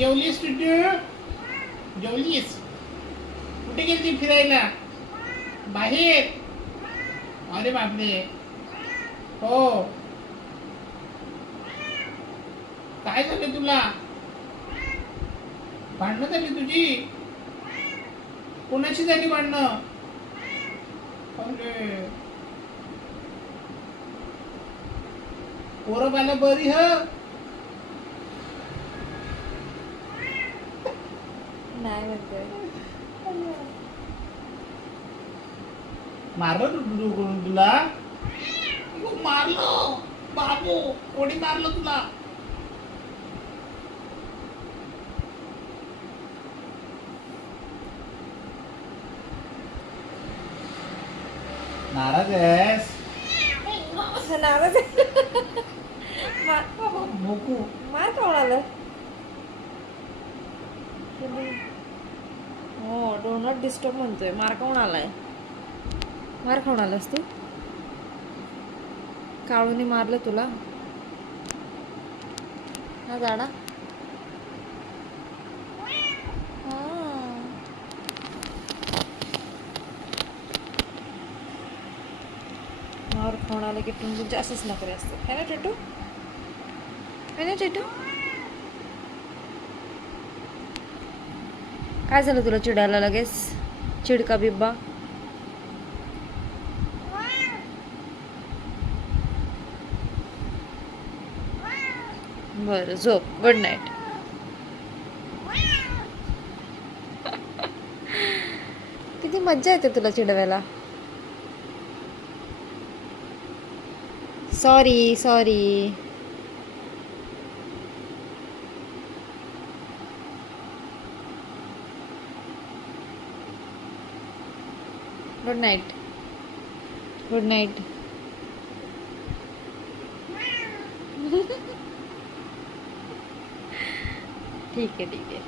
जेवलीस तुझी? जेवलीस? कुठे गेलती फिरायला? बाहेर? अरे बापरे. हो. काय झालं तुला? भांडणं झाली तुझी? कोणाशी झाली भांडणं? अरे पोरं बाला बरी ह? नाही म्हणतोय. मारलं तुला? मारलं बाबू. कोणी मारलं तुला? नाराज आहेस? नाराज आहे. मोकू. मार कोण आलं? हो, डो नॉट डिस्टर्ब म्हणतोय. मार कोण आलाय? मार खाऊन आलास तू? काळूने मारलं तुला? हा जाडा? मार खाऊन आलं की तुमचं जास्तच नखरे असते. है ना टेटू? है ना टेटू? काय झालं तुला चिडायला लगेच? चिडका बिब्बा. बरं, झोप. Good night. किती मज्जा येते तुला चिडवायला. Sorry sorry. Good night. Good night. ठीक आहे ठीक आहे.